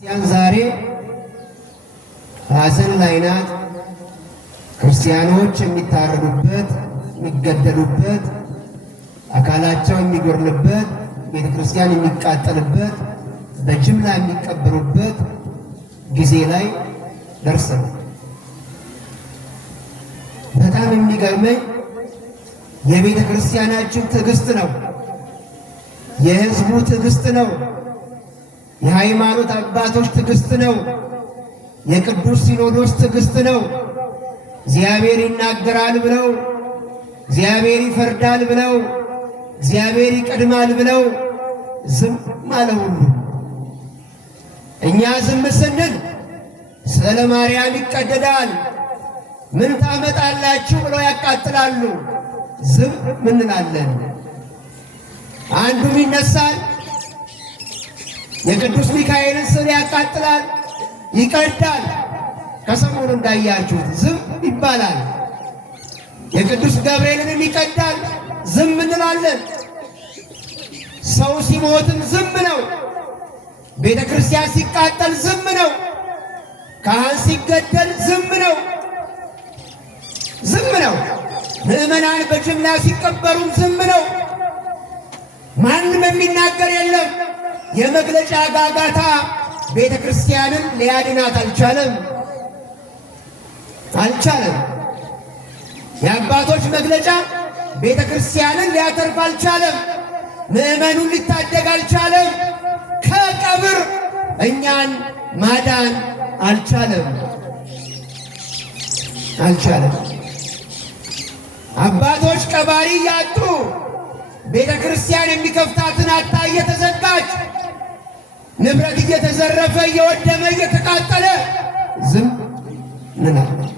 ክርስቲያን ዛሬ ሐዘን ላይ ናት። ክርስቲያኖች የሚታረዱበት፣ የሚገደሉበት፣ አካላቸው የሚጎርልበት፣ ቤተ ክርስቲያን የሚቃጠልበት፣ በጅምላ የሚቀበሩበት ጊዜ ላይ ደርሰናል። በጣም የሚገርመኝ የቤተ ክርስቲያናችን ትዕግስት ነው። የሕዝቡ ትዕግስት ነው። የሃይማኖት አባቶች ትዕግስት ነው። የቅዱስ ሲኖዶስ ትዕግስት ነው። እግዚአብሔር ይናገራል ብለው፣ እግዚአብሔር ይፈርዳል ብለው፣ እግዚአብሔር ይቀድማል ብለው ዝም አለ ሁሉ። እኛ ዝም ስንል ስለ ማርያም ይቀደዳል። ምን ታመጣላችሁ ብለው ያቃጥላሉ። ዝም እንላለን። አንዱም ይነሳል፣ የቅዱስ ሚካኤልን ስዕል ያቃጥላል፣ ይቀዳል። ከሰሞኑ እንዳያችሁት ዝም ይባላል። የቅዱስ ገብርኤልንም ይቀዳል፣ ዝም እንላለን። ሰው ሲሞትም ዝም ነው። ቤተ ክርስቲያን ሲቃጠል ዝም ነው። ካህን ሲገደል ዝም ነው። ዝም ነው። ምዕመናን በጅምላ ሲቀበሩም ዝም ነው። ማንም የሚናገር የለም። የመግለጫ ጋጋታ ቤተ ክርስቲያንን ሊያድናት አልቻለም። የአባቶች መግለጫ ቤተ ክርስቲያንን ሊያተርፍ አልቻለም። ምዕመኑን ሊታደግ አልቻለም። ከቀብር እኛን ማዳን አልቻለም። አባቶች ቀባሪ ያጡ፣ ቤተ ክርስቲያን የሚከፍታትን አታ እየተዘጋች፣ ንብረት እየተዘረፈ እየወደመ እየተቃጠለ ዝም እንላለን።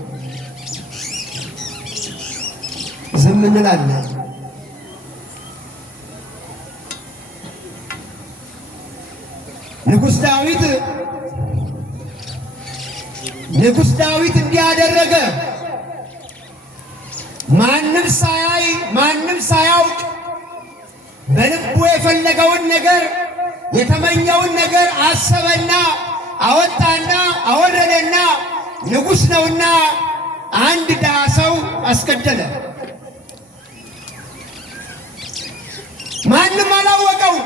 ንጉሥ ዳዊት እንዲያደረገ ማንም ሳያይ ማንም ሳያውቅ በልቡ የፈለገውን ነገር የተመኘውን ነገር አሰበና አወጣና አወረደና ንጉሥ ነውና አንድ ድሃ ሰው አስገደለ። ማንም አላወቀው፣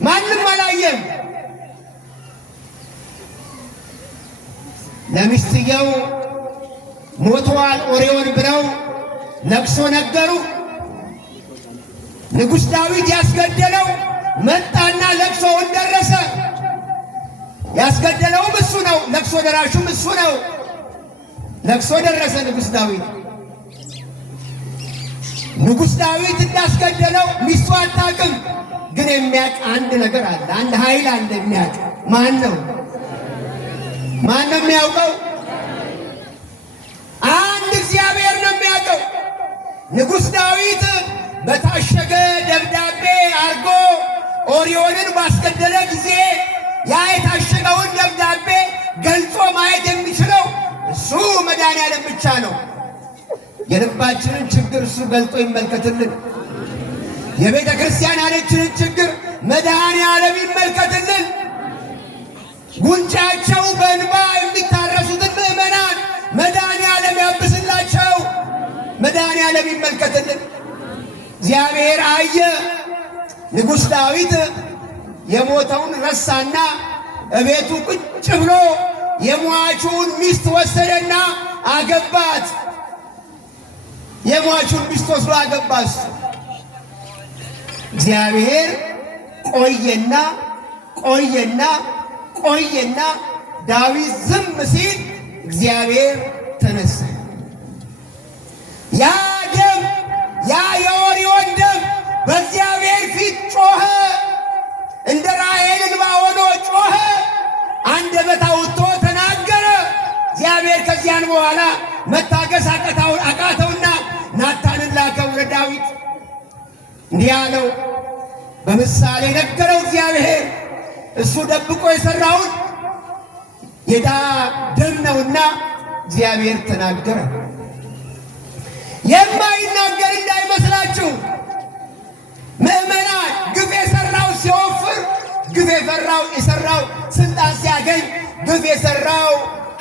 ማንም አላየም። ለሚስትየው ሞቷል ኦሪዮን ብለው ለቅሶ ነገሩ። ንጉሥ ዳዊት ያስገደለው መጣና ለቅሶውን ደረሰ። ያስገደለውም እሱ ነው፣ ለቅሶ ደራሹም እሱ ነው። ለቅሶ ደረሰ ንጉሥ ዳዊት እንዳስገደለው ሚስቱ አታውቅም። ግን የሚያውቅ አንድ ነገር አለ፣ አንድ ኃይል አለ የሚያውቅ። ማን ነው የሚያውቀው? አንድ እግዚአብሔር ነው የሚያውቀው። ንጉሥ ዳዊት በታሸገ ደብዳቤ አርጎ ኦሪዮንን ባስገደለ ጊዜ ያ የታሸገውን ደብዳቤ ገልጾ ማየት የሚችለው እሱ መድኃኔዓለም ብቻ ነው። የልባችንን ችግር እሱ ገልጦ ይመልከትልን። የቤተ ክርስቲያናችንን ችግር መድኃኔዓለም ይመልከትልን። ጉንጫቸው በእንባ የሚታረሱትን ምዕመናን መድኃኔዓለም ያብስላቸው። መድኃኔዓለም ይመልከትልን። እግዚአብሔር አየ። ንጉሥ ዳዊት የሞተውን ረሳና እቤቱ ቁጭ ብሎ የሟቹን ሚስት ወሰደና አገባት። የሟቹን ሚስት ወስዶ አገባት። እግዚአብሔር ቆየና ዳዊት ዝም ሲል እግዚአብሔር ተነሳ። ያ ደም፣ ያ የኦሪዮን ደም በእግዚአብሔር ፊት ጮኸ። እንደ ራሔል እንባ ሆኖ ጮኸ። አንደበት አውጥቶ ተናገረ። እግዚአብሔር ከዚያን በኋላ መታገስ አቃተውና ናታንን ላከው ለዳዊት። እንዲህ አለው፣ በምሳሌ ነገረው እግዚአብሔር። እሱ ደብቆ የሠራውን የዳ ደም ነውና እግዚአብሔር ተናገረ። የማይናገር እንዳይመስላችሁ ምዕመናን። ግፍ የሠራው ሲወፍር ግፍ የሰራው ስልጣን ሲያገኝ፣ ግፍ የሰራው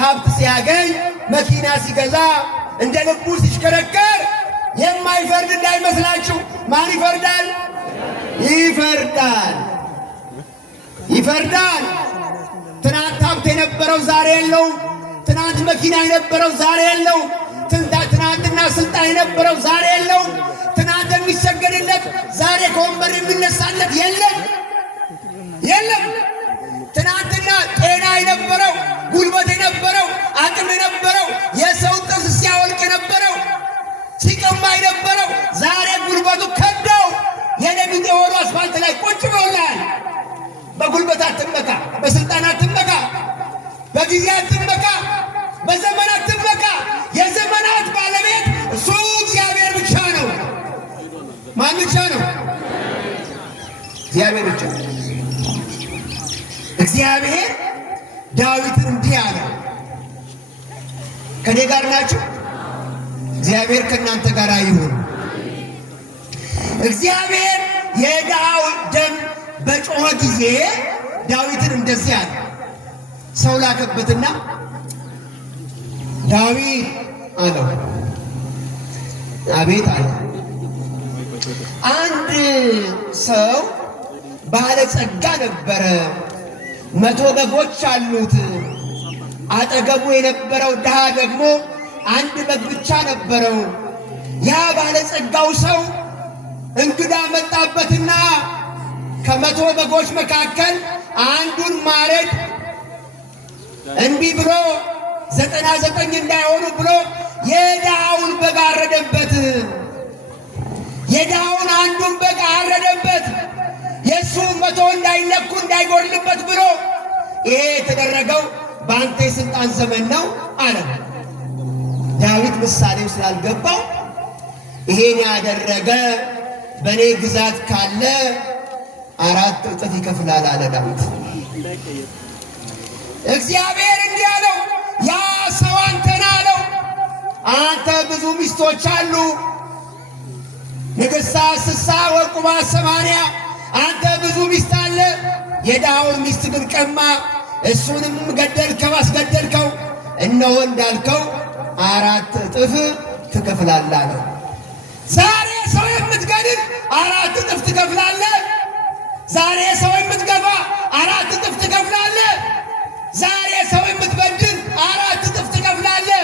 ሀብት ሲያገኝ፣ መኪና ሲገዛ፣ እንደ ልቡ ሲሽከረከር የማይፈርድ እንዳይመስላችሁ። ማን ይፈርዳል? ይፈርዳል፣ ይፈርዳል። ትናንት ሀብት የነበረው ዛሬ የለውም። ትናንት መኪና የነበረው ዛሬ የለውም። ትናንትና ስልጣን የነበረው ዛሬ የለውም። ትናንት የሚሰገድለት ዛሬ ከወንበር የሚነሳለት የለም፣ የለም። ትናንትና ጤና የነበረው፣ ጉልበት የነበረው፣ አቅም የነበረው፣ የሰው ጥርስ ሲያወልቅ የነበረው፣ ሲቀማ የነበረው ዛሬ ጉልበቱ ከዳው የነቢጤ የሆኑ አስፋልት ላይ ቁጭ ብሎላል። በጉልበት አትመካ፣ በስልጣን አትመካ፣ በጊዜ አትመካ፣ በዘመን አትመካ። የዘመናት ባለቤት እሱ እግዚአብሔር ብቻ ነው። ማን ብቻ ነው? እግዚአብሔር ብቻ። እግዚአብሔር ዳዊትን እንዲህ አለ። ከኔ ጋር ናችሁ? እግዚአብሔር ከእናንተ ጋር ይሁን። እግዚአብሔር የዳዊት ደም በጮኸ ጊዜ ዳዊትን እንደዚህ አለ። ሰው ላከበትና ዳዊት አለው። አቤት አለ። አንድ ሰው ባለጸጋ ነበረ፣ 100 በጎች አሉት። አጠገቡ የነበረው ድሃ ደግሞ 1 በግ ብቻ ነበረው። ያ ባለጸጋው ሰው እንግዳ መጣበትና ከ100 በጎች መካከል አንዱን ማረድ እንቢ ብሎ 99 እንዳይሆኑ ብሎ የድሃውን በግ አረደበት። የድሃውን አንዱን በግ አረደበት። የእሱ 100 እንዳይነኩ እንዳይጎድልበት ብሎ ይሄ የተደረገው በአንተ የሥልጣን ዘመን ነው አለ። ዳዊት ምሳሌው ስላልገባው ይሄን ያደረገ በእኔ ግዛት ካለ 4 እጥፍ ይከፍላል አለ ዳዊት። እግዚአብሔር እንዲህ አለው፣ ያ ሰው አንተን አለው። አንተ ብዙ ሚስቶች አሉ፣ ንግሥት 60 ወርቁባት 80። አንተ ብዙ ሚስት አለ፣ የድሃውን ሚስት ግን ቀማ፣ እሱንም ገደልከው፣ አስገደልከው። እነሆ እንዳልከው 4 እጥፍ ትከፍላለህ አለ። ዛሬ ሰው የምትገድል 4 እጥፍ ትከፍላለህ። ዛሬ ሰው የምትገፋ 4 እጥፍ ትከፍላለህ። ዛሬ ሰው የምትበድል 4 እጥፍ ትከፍላለህ።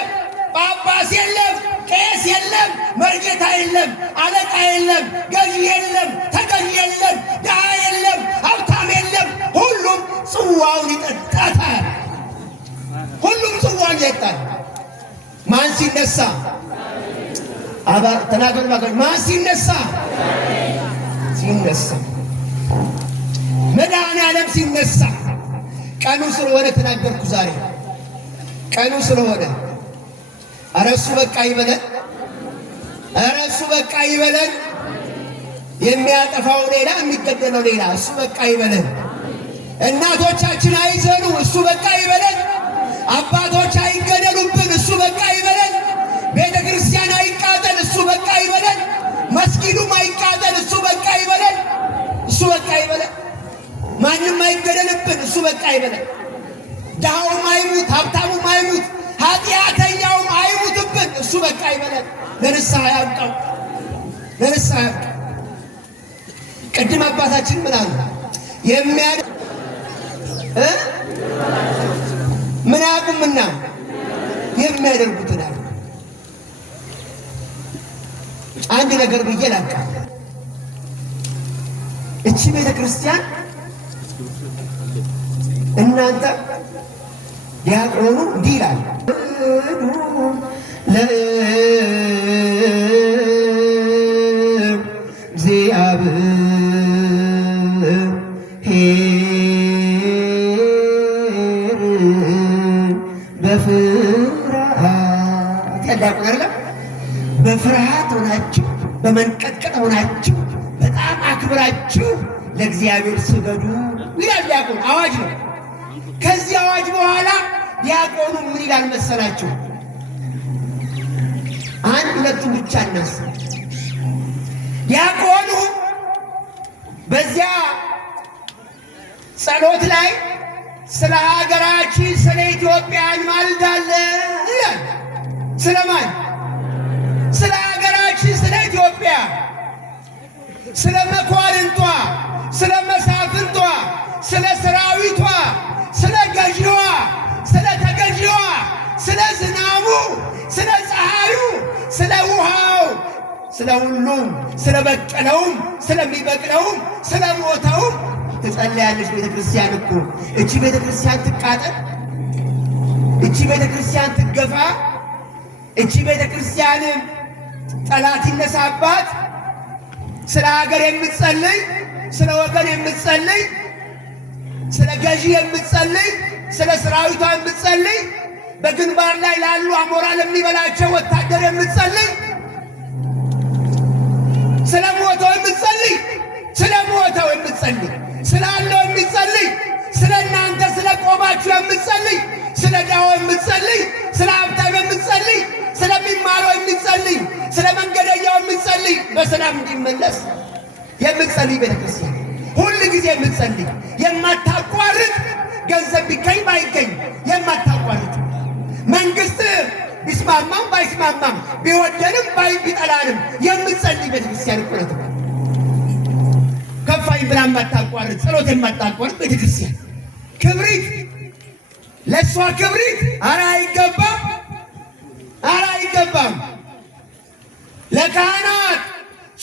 ጳጳስ የለም፣ ቄስ የለም፣ መርጌታ የለም፣ አለቃ የለም፣ ገዢ የለም፣ ተገዢ የለም፣ ድሃ የለም፣ ሀብታም የለም። ሁሉም ጽዋውን ይጠጣታል። ሁሉም ጽዋውን ይጠጣል። ማን ሲነሳ? ተናገሩ ባካችሁ። ማን ሲነሳ? ሲነሳ መድኃኔዓለም ሲነሳ። ቀኑ ስለሆነ ተናገርኩ ዛሬ። ቀኑ ስለሆነ ኧረ እሱ በቃ ይበለን፣ ኧረ እሱ በቃ ይበለን። የሚያጠፋው ሌላ፣ የሚገደለው ሌላ። እሱ በቃ ይበለን። እናቶቻችን አይዘኑ፣ እሱ በቃ ይበለን። አባቶች አይገደሉብን፣ እሱ በቃ ይበለን። ቤተ ክርስቲያን አይቃጠል፣ እሱ በቃ ይበለን። መስጊዱም አይቃጠል፣ እሱ በቃ ይበለን። እሱ በቃ ይበለን። ማንም አይገደልብን፣ እሱ በቃ ይበለን። ድሃውም አይሙት፣ ሀብታሙም አይሙት፣ ኃጢአተኛውም አይሙትብን፣ እሱ በቃ ይበለን። ለንስሐ ያብቃው፣ ለንስሐ ያብቃው። ቅድም አባታችን ምን አሉ? ምን ያቁምና የሚያደርጉትን አሉ። አንድ ነገር ብዬ ላካ። እቺ ቤተ ክርስቲያን እናንተ ዲያቆኑ እንዲህ ይላል፣ በፍርሃት ሆናችሁ በመንቀጥቀጥ ሆናችሁ በጣም አክብራችሁ ለእግዚአብሔር ስገዱ ይላል ዲያቆኑ። አዋጅ ነው። ከዚህ አዋጅ በኋላ ዲያቆኑ ምን ይላል መሰላችሁ? አንድ ሁለቱን ብቻ እናስ ዲያቆኑ በዚያ ጸሎት ላይ ስለ ሀገራችን ስለ ኢትዮጵያ እንማልዳለን ይላል። ስለማን? ስለ ሀገራችን ስለ ኢትዮጵያ፣ ስለ መኳንንቷ፣ ስለ መሳፍንቷ፣ ስለ ሰራዊቷ፣ ስለ ገዢዋ፣ ስለ ተገዢዋ፣ ስለ ዝናቡ፣ ስለ ፀሐዩ፣ ስለ ውሃው፣ ስለ ሁሉም፣ ስለ በቀለውም፣ ስለሚበቅለውም፣ ስለ ሞተውም ትጸልያለች ቤተ ክርስቲያን እኮ። እቺ ቤተ ክርስቲያን ትቃጠል፣ እቺ ቤተ ክርስቲያን ትገፋ፣ እቺ ቤተ ክርስቲያን ጠላት ይነሳባት፣ ስለ ሀገር የምትጸልይ፣ ስለ ወገን የምትጸልይ፣ ስለ ገዢ የምትጸልይ፣ ስለ ሰራዊቷ የምትጸልይ፣ በግንባር ላይ ላሉ አሞራ ለሚበላቸው ወታደር የምትጸልይ፣ ስለ ሞተው የምትጸልይ፣ ስለ ሞተው የምትጸልይ፣ ስላለው የምትጸልይ፣ ስለ እናንተ ስለ ቆማችሁ የምትጸልይ፣ ስለ ዳው የምትጸልይ፣ ስለ ሀብታም የምትጸልይ፣ ስለሚማረው የምትጸልይ፣ ስለ መንገደኛው የምትጸልይ፣ በሰላም እንዲመለስ የምትጸልይ ቤተክርስቲያን ሁል ጊዜ የምትጸልይ የማታቋርጥ፣ ገንዘብ ቢገኝ ባይገኝ የማታቋርጥ፣ መንግስት ቢስማማም ባይስማማም ቢወደንም ቢጠላንም የምትጸልይ ቤተክርስቲያን እኮ ናት። ከፋይ ብላ የማታቋርጥ፣ ጸሎት የማታቋርጥ ቤተክርስቲያን ክብሪት፣ ለእሷ ክብሪት ኧረ አይገባም፣ ኧረ አይገባም። ለካህናት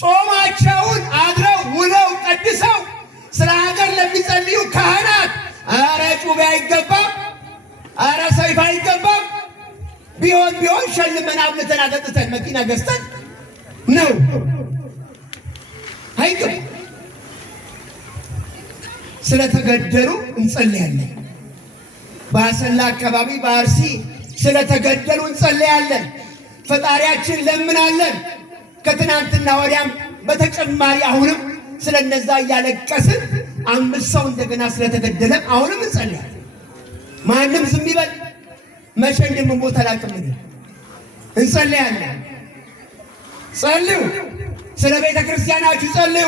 ጾማቸውን አድረው ውለው ቀድሰው ስለ ሀገር ለሚጸልዩ ካህናት ኧረ ጩቤ አይገባም፣ ኧረ ሰይፍ አይገባም። ቢሆን ሸልመን አብልተን አጠጥተን መኪና ገዝተን ነው አይገባም። ስለተገደሉ እንጸልያለን። በአሰላ አካባቢ በአርሲ ስለተገደሉ እንጸልያለን። ፈጣሪያችን ለምናለን። ከትናንትና ወዲያም በተጨማሪ አሁንም ስለነዛ እያለቀስን 5 ሰው እንደገና ስለተገደለ አሁንም እንጸልያለን። ማንም ዝም ይበል፣ መቼ እንደምንሞት አላውቅም። እንጸልያለን። ጸልዩ፣ ስለ ቤተ ክርስቲያናችሁ ጸልዩ፣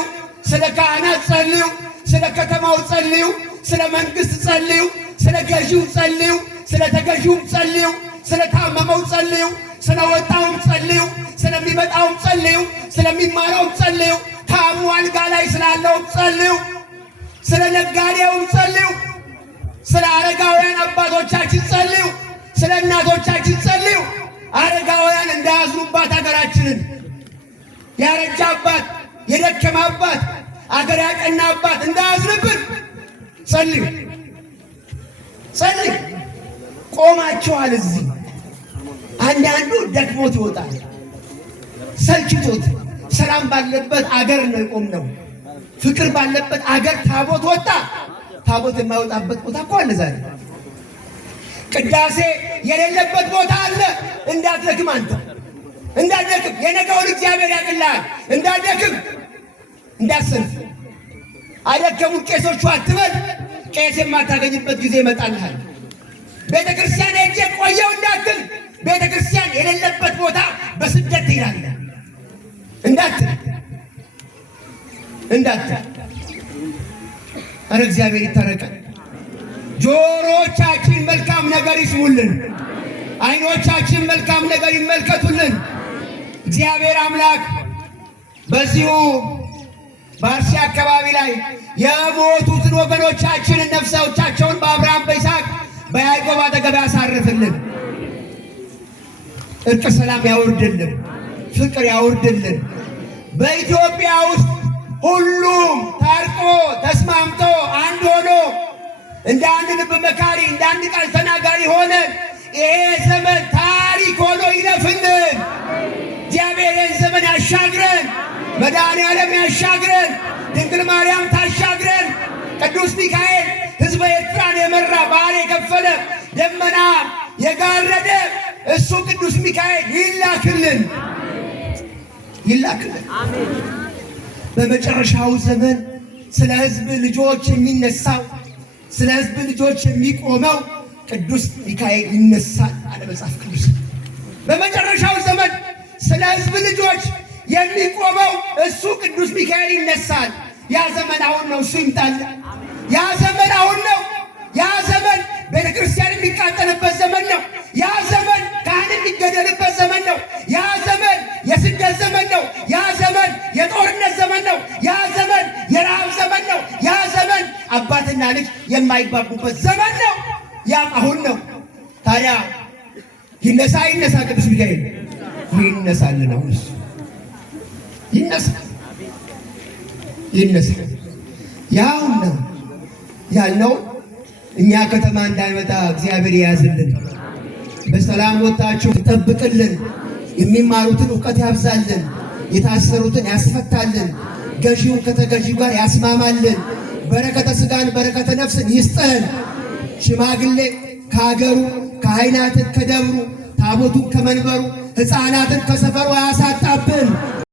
ስለ ካህናት ጸልዩ፣ ስለ ከተማው ጸልዩ፣ ስለ መንግስት ጸልዩ፣ ስለ ገዢው ጸልዩ፣ ስለ ተገዢውም ጸልዩ፣ ስለ ታመመው ጸልዩ፣ ስለ ወጣውም ጸልዩ፣ ስለሚመጣውም ጸልዩ፣ ስለሚማረውም ጸልዩ፣ ታሙ አልጋ ላይ ስላለውም ጸልዩ፣ ስለ ነጋዴውም ጸልዩ፣ ስለ አረጋውያን አባቶቻችን ጸልዩ፣ ስለ እናቶቻችን ጸልዩ። አረጋውያን እንዳያዝኑባት ሀገራችንን፣ ያረጃ አባት የደከመ አባት አገር ያቀና አባት እንዳያዝንብን ጸልዩ፣ ጸልዩ። ቆማቸዋል እዚህ። አንዳንዱ ደክሞት ይወጣል፣ ሰልችቶት። ሰላም ባለበት አገር ነው የቆምነው። ፍቅር ባለበት አገር ታቦት ወጣ። ታቦት የማይወጣበት ቦታ እኮ አለ ዛሬ። ቅዳሴ የሌለበት ቦታ አለ። እንዳትደክም አንተ እንዳትደክም፣ የነገውን እግዚአብሔር ያቅልሃል። እንዳትደክም፣ እንዳትሰንፍ። አደከሙት ቄሶቹ አትበል። ቄስ የማታገኝበት ጊዜ ይመጣልሃል። ቤተ ክርስቲያን ሄጄ ቆየው እንዳትል። ቤተ ክርስቲያን የሌለበት ቦታ በስደት ትሄዳለህ። እንዳትል እንዳትል። ኧረ እግዚአብሔር ይታረቀን። ጆሮቻችን መልካም ነገር ይስሙልን፣ አይኖቻችን መልካም ነገር ይመልከቱልን። እግዚአብሔር አምላክ በዚሁ በአርሲ አካባቢ ላይ የሞቱትን ወገኖቻችንን ነፍሶቻቸውን በአብርሃም በይስሐቅ በያዕቆብ አጠገብ ያሳርፍልን። እርቅ ሰላም ያውርድልን፣ ፍቅር ያውርድልን። በኢትዮጵያ ውስጥ ሁሉም ታርቆ ተስማምቶ አንድ ሆኖ እንደ አንድ ልብ መካሪ እንደ አንድ ቃል ተናጋሪ ሆነን ይሄ ዘመን ታሪክ ሆኖ ይለፍልን። እግዚአብሔር ይህን ዘመን ያሻግረን፣ መድኃኔዓለም ያሻግረን፣ ድንግል ማርያም ታሻግረን። ቅዱስ ሚካኤል ሕዝበ ኤርትራን የመራ ባህር የከፈለ ደመና የጋረደ እሱ ቅዱስ ሚካኤል ይላክልን፣ ይላክልን። በመጨረሻው ዘመን ስለ ሕዝብ ልጆች የሚነሳው ስለ ሕዝብ ልጆች የሚቆመው ቅዱስ ሚካኤል ይነሳል አለ መጽሐፍ ቅዱስ። በመጨረሻው ዘመን ስለ ሕዝብ ልጆች የሚቆመው እሱ ቅዱስ ሚካኤል ይነሳል። ያ ዘመን አሁን ነው። እሱ ይምጣል። ያ ዘመን አሁን ነው። ያ ዘመን ቤተክርስቲያን የሚቃጠልበት ዘመን ነው። ያ ዘመን ካህን የሚገደልበት ዘመን ነው። ያ ዘመን የስደት ዘመን ነው። ያ ዘመን የጦርነት ዘመን ነው። ያ ዘመን የረሃብ ዘመን ነው። ያ ዘመን አባትና ልጅ የማይግባቡበት ዘመን ነው። ያም አሁን ነው። ታዲያ ይነሳ ቅዱስ ሚካኤል ይነሳልን። አሁን እሱ ይነሳ ያው ነው ያልነው። እኛ ከተማ እንዳይመጣ እግዚአብሔር ያዝልን። በሰላም ወጣችሁ ይጠብቅልን። የሚማሩትን ዕውቀት ያብዛልን። የታሰሩትን ያስፈታልን። ገዢውን ከተገዢ ጋር ያስማማልን። በረከተ ሥጋን በረከተ ነፍስን ይስጠን። ሽማግሌ ከሀገሩ፣ ካህናትን ከደብሩ፣ ታቦቱን ከመንበሩ፣ ሕፃናትን ከሰፈሩ አያሳጣብን።